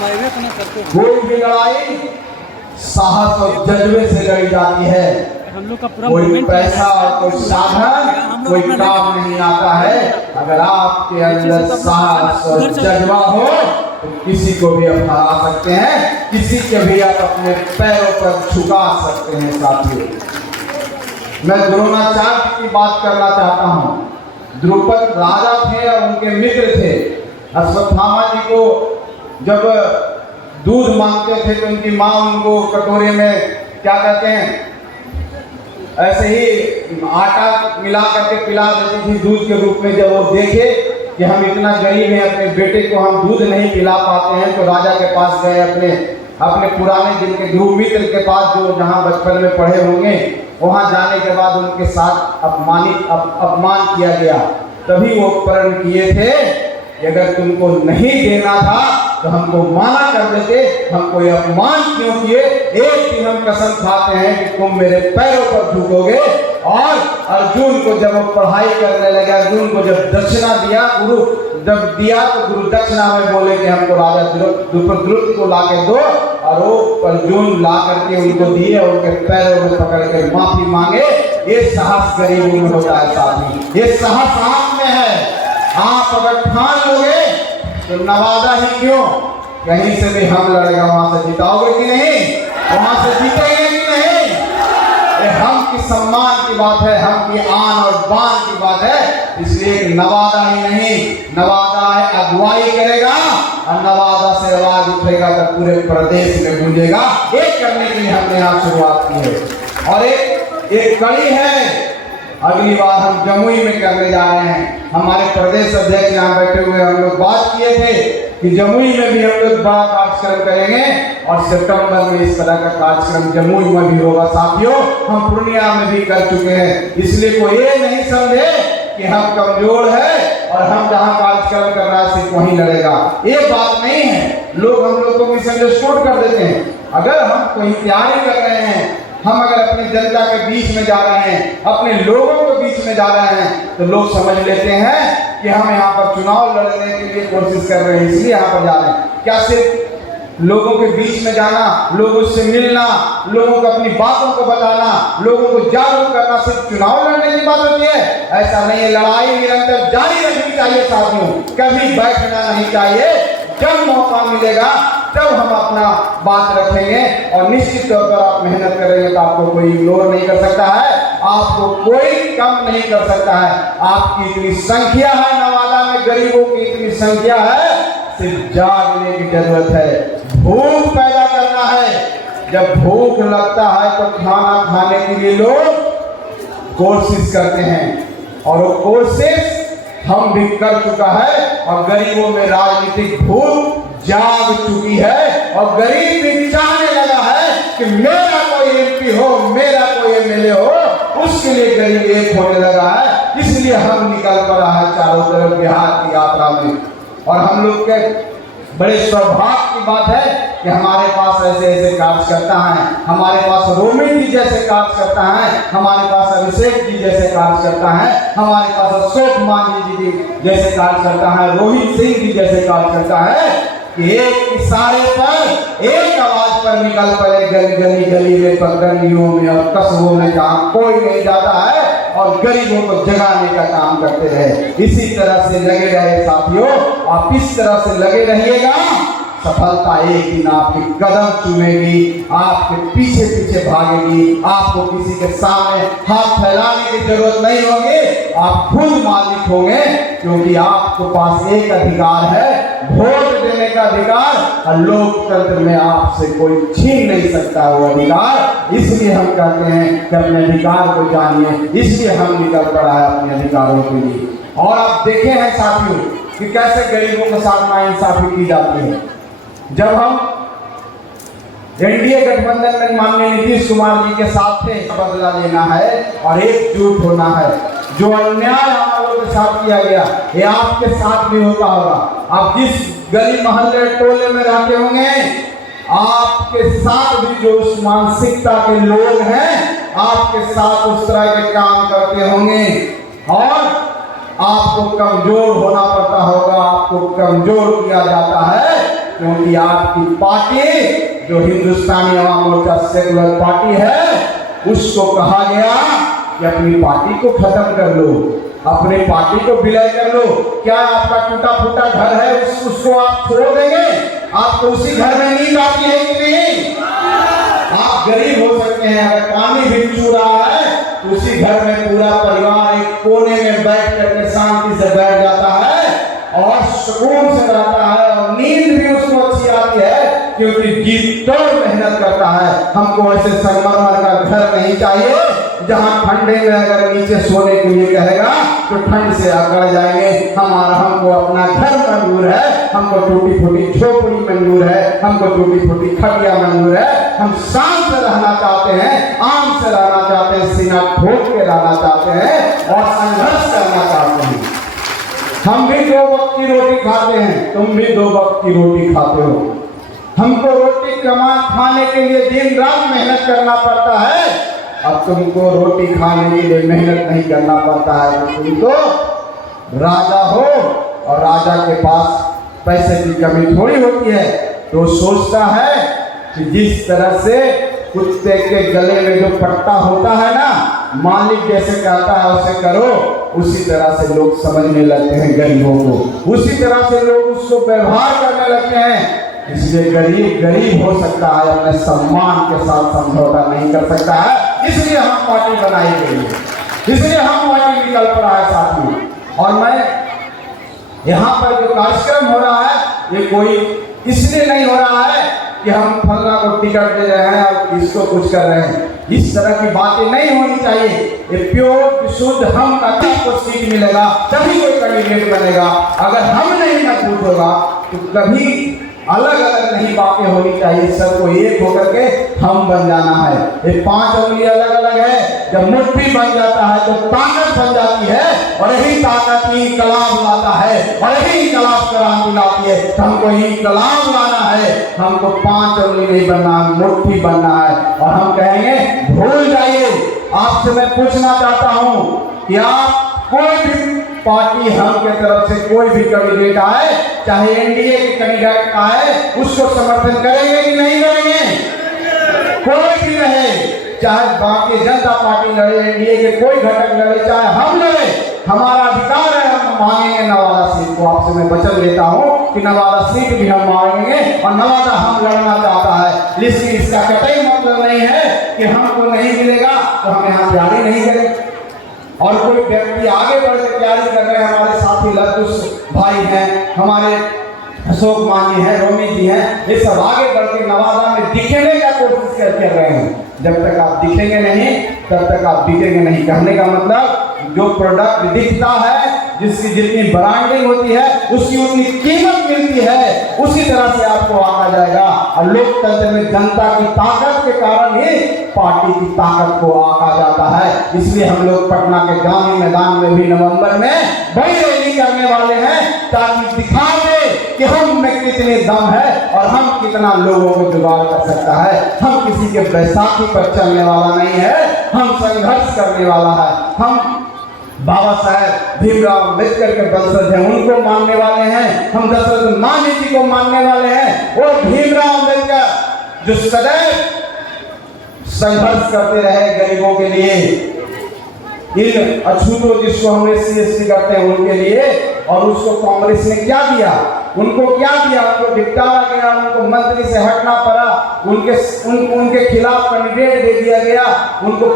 कोई भी लड़ाई साहस और जज्बे से लड़ी जाती है। हम लोग का पूरा कोई पैसा और कोई साधन कोई काम नहीं आता है। अगर आपके अंदर साहस और जज्बा हो तो किसी को भी आप हरा सकते हैं, किसी के भी आप अपने पैरों पर झुका सकते हैं। साथियों, मैं द्रोणाचार्य की बात करना चाहता हूँ। द्रुपद राजा थे और उनके मित्र थे। अश्वत्थामा जी को जब दूध मांगते थे तो उनकी माँ उनको कटोरे में क्या कहते हैं, ऐसे ही आटा मिला करके पिला देती थी दूध के रूप में। जब वो देखे कि हम इतना गरीब हैं, अपने बेटे को हम दूध नहीं पिला पाते हैं, तो राजा के पास गए, अपने पुराने जिनके गुरु मित्र के पास, जो जहाँ बचपन में पढ़े होंगे, वहाँ जाने के बाद उनके साथ अपमान किया गया। तभी वो प्रण किए थे कि अगर तुमको नहीं देना था तो हमको माना कर देते, हमको ये अपमान क्यों किए। एक दिन हम कसम खाते हैं कि तुम मेरे पैरों पर झुकोगे। और अर्जुन को जब वो पढ़ाई करने लगे, अर्जुन को जब दक्षिणा दिया, गुरु जब दिया तो गुरु दक्षिणा में बोले कि हमको राजा द्रुपद को ला के दो। और वो अर्जुन ला करके उनको दिए, उनके पैरों में पकड़ के माफी मांगे। ये साहस गरीबों में होता है साथी, ये साहस आप में है। आप अगर ठान लोगे तो नवादा ही क्यों, कहीं से भी हम लड़ेगा, वहां से जिताओगे कि नहीं, वहां से जीतेंगे कि नहीं। ये हम की सम्मान की बात है, हम की आन और बान की बात है। इसलिए नवादा ही नहीं, नवादा है अगुवाई करेगा और नवादा से आवाज उठेगा तो पूरे प्रदेश में गूंजेगा। एक करने के लिए हमने यहाँ शुरुआत की है। और एक कड़ी है, अगली बार हम जमुई में करने जा रहे हैं। हमारे प्रदेश अध्यक्ष यहाँ बैठे हुए, हम लोग बात किए थे कि जमुई में भी हम लोग बड़ा कार्यक्रम करेंगे और सितंबर में इस तरह का कार्यक्रम जमुई में भी होगा। साथियों, हम पूर्णिया में भी कर चुके हैं। इसलिए कोई ये नहीं समझे कि हम कमजोर है और हम जहाँ कार्यक्रम कर रहा है सिर्फ वहीं लड़ेगा, ये बात नहीं है। लोग हम लोग को मिसअंडरस्टूड कर देते हैं। अगर हम कोई तैयारी कर रहे हैं, हम अगर अपनी जनता के बीच में जा रहे हैं, अपने लोगों के बीच में जा रहे हैं, तो लोग समझ लेते हैं कि हम यहाँ पर चुनाव लड़ने के लिए कोशिश कर रहे हैं, इसलिए यहाँ पर जा रहे हैं। क्या सिर्फ लोगों के बीच में जाना, लोगों से मिलना, लोगों को अपनी बातों को बताना, लोगों को जागरूक करना सिर्फ चुनाव लड़ने की बात होती है? ऐसा नहीं है। लड़ाई निरंतर जारी रखनी चाहिए साथियों, कभी बैठना नहीं चाहिए। जब मौका मिलेगा तब हम अपना बात रखेंगे और निश्चित तौर पर आप मेहनत करेंगे तो आपको कोई इग्नोर नहीं कर सकता है, आपको कोई कम नहीं कर सकता है। आपकी इतनी संख्या है, नवादा में गरीबों की इतनी संख्या है, सिर्फ जागने की जरूरत है, भूख पैदा करना है। जब भूख लगता है तो खाना खाने के लिए लोग कोशिश करते हैं और वो कोशिश हम भी कर चुका है। और गरीबों में राजनीतिक भूख जाग चुकी है और गरीब भी चाहने लगा है कि मेरा कोई एमपी हो, मेरा कोई एमएलए हो। उसके लिए गरीब एक होने लगा है। इसलिए हम निकल पड़ा है चारों तरफ बिहार की यात्रा में। और हम लोग के बड़े सौभाग्य की बात है कि हमारे पास ऐसे ऐसे कार्यकर्ता हैं, हमारे पास रोमिन जी जैसे कार्यकर्ता हैं, हमारे पास अभिषेक जी जैसे कार्यकर्ता हैं, हमारे पास अशोक मांझी जी जैसे कार्यकर्ता हैं, रोहित सिंह जी जैसे कार्यकर्ता हैं कि एक इशारे पर, एक आवाज पर निकल पड़े गली गली में, पगडंडियों में और कस्बों में जहाँ कोई नहीं जाता है और गरीबों को जगाने का काम करते रहे। इसी तरह से लगे रहे साथियों, आप इस तरह से लगे रहिएगा, सफलता एक दिन आपके कदम चूमेगी, आपके पीछे पीछे भागेगी। आपको किसी के सामने हाथ फैलाने की जरूरत नहीं होगी, आप खुद मालिक होंगे, क्योंकि आपके पास एक अधिकार है, वोट देने का अधिकार। और लोकतंत्र में आपसे कोई छीन नहीं सकता वो अधिकार। इसलिए हम कहते हैं कि अपने अधिकार को जानिए, इसलिए हम निकल पड़ा है अपने अधिकारों के लिए। और आप देखे हैं साथियों कि कैसे गरीबों के साथ नाइंसाफी की जाती है। जब हम एनडीए गठबंधन में माननीय नीतीश कुमार जी के साथ थे, बदला लेना है और एकजुट होना है। जो अन्याय हम लोगों के साथ किया गया, ये आपके साथ भी होता होगा। आप जिस गली मोहल्ले टोले में रहते होंगे, आपके साथ भी जो उस मानसिकता के लोग हैं, आपके साथ उस तरह के काम करते होंगे और आपको कमजोर होना पड़ता होगा, आपको कमजोर किया जाता है। क्योंकि आपकी पार्टी जो हिंदुस्तानी अवाम मोर्चा सेकुलर पार्टी है, उसको कहा गया कि अपनी पार्टी को खत्म कर लो, अपनी पार्टी को विलय कर लो। क्या आपका टूटा फूटा घर है उसको आप छोड़ देंगे? आपको उसी घर में नींद आती है कि नहीं? आप गरीब हो सकते हैं, अगर पानी भी चू रहा है तो उसी घर में पूरा परिवार एक कोने में बैठ करके शांति से बैठ जाता है और सुकून से रहता है और नींद भी उसको अच्छी आती है, क्योंकि जी तोड़ मेहनत करता है। हमको ऐसे संगमरमर का घर नहीं चाहिए जहां ठंडे में अगर नीचे सोने के लिए कहेगा तो ठंड से अकड़ जाएंगे। हमको अपना घर मंजूर है, हमको टूटी फूटी झोपड़ी मंजूर है, हमको टूटी फूटी खटिया मंजूर है। हम शांत से रहना चाहते हैं, आम से रहना चाहते हैं, सीना ठोक के रहना चाहते हैं और संघर्ष करना चाहते हैं। हम भी 2 वक्त की रोटी खाते हैं, तुम भी 2 वक्त की रोटी खाते हो। हमको रोटी खाने के लिए दिन रात मेहनत करना पड़ता है, अब तुमको रोटी खाने के लिए मेहनत नहीं करना पड़ता है। तो तुम तो राजा हो और राजा के पास पैसे की कमी थोड़ी होती है। तो सोचता है कि जिस तरह से कुत्ते के गले में जो पट्टा होता है ना, मालिक जैसे कहता है उसे करो, उसी तरह से लोग समझने लगते हैं गरीबों को, उसी तरह से लोग उसको व्यवहार करने लगते हैं। इसलिए गरीब गरीब हो सकता है, अपने सम्मान के साथ समझौता नहीं कर सकता है। इसलिए हम पार्टी बनाई गई है, इसलिए हम पार्टी निकल पड़ा है साथियों। और मैं यहाँ पर जो कार्यक्रम हो रहा है ये कोई इसलिए नहीं हो रहा है कि हम फलना को टिकट दे रहे हैं और इसको कुछ कर रहे हैं, इस तरह की बातें नहीं होनी चाहिए। ये प्योर विशुद्ध हम को सीट मिलेगा तभी कोई कैंडिडेट बनेगा। अगर हम नहीं मजबूत होगा तो कभी अलग अलग नहीं बातें होनी चाहिए, सबको एक होकर के हम बन जाना है। ये 5 उंगली अलग अलग है, जब मुट्ठी बन जाता है तो ताकत बन जाती है और यही ताकत ही इंकलाब लाता है और यही इंकलाब क्रांति लाती है। तो हमको इंकलाब लाना है, हमको 5 उंगली नहीं बनना, मुट्ठी बनना है। और हम कहेंगे भूल जाइए। आपसे मैं पूछना चाहता हूँ कि आप कोई भी पार्टी हम के तरफ से कोई भी कैंडिडेट आए, चाहे एनडीए के कैंडिडेट आए, उसको समर्थन करेंगे कि नहीं करेंगे? कोई भी रहे, चाहे भारतीय जनता पार्टी लड़े, एनडीए के कोई घटक लड़े, चाहे हम लड़े, हमारा अधिकार है, हम मांगेंगे नवादा सीट को। आपसे मैं वचन देता हूँ कि नवादा सीट भी हम मांगेंगे और नवादा हम लड़ना चाहता है। लेकिन इसका कतई मतलब नहीं है कि हमको नहीं मिलेगा तो हम यहाँ तैयारी नहीं करेंगे। और कोई व्यक्ति आगे बढ़ के तैयारी कर रहे हैं, हमारे साथी लतुष भाई हैं, हमारे अशोक मानी है, रोमी जी हैं, ये सब आगे बढ़ के नवादा में दिखने का कोशिश कर रहे हैं। जब तक आप दिखेंगे नहीं तब तक आप बिकेंगे नहीं। कहने का मतलब जो प्रोडक्ट दिखता है, जिसकी जितनी ब्रांडिंग होती है उसकी उतनी कीमत मिलती है, उसी तरह से आपको आका जाएगा। और लोकतंत्र में जनता की ताकत के कारण ही पार्टी की ताकत को आका जाता है। इसलिए हम लोग पटना के गांधी मैदान में भी नवंबर में बड़ी रैली करने वाले हैं, ताकि दिखा दे कि हम में कितने दम है और हम कितना लोगों को जुगाड़ कर सकता है। हम किसी के बैसाखी पर चलने वाला नहीं है, हम संघर्ष करने वाला है। हम बाबा साहेब भीमराव अम्बेडकर के वंशज हैं, उनको मानने वाले हैं। हम दशरथ मांझी जी को मानने वाले हैं। वो भीमराव अम्बेडकर जो सदैव संघर्ष करते रहे गरीबों के लिए, इन अछूतों जिसको हम SC करते हैं उनके लिए। और उसको कांग्रेस ने क्या दिया? उनको क्या दिया? उनको धिक्कारा गया, उनको मंत्री से हटना पड़ा, उनके खिलाफ कैंडिडेट दे दिया गया, उनको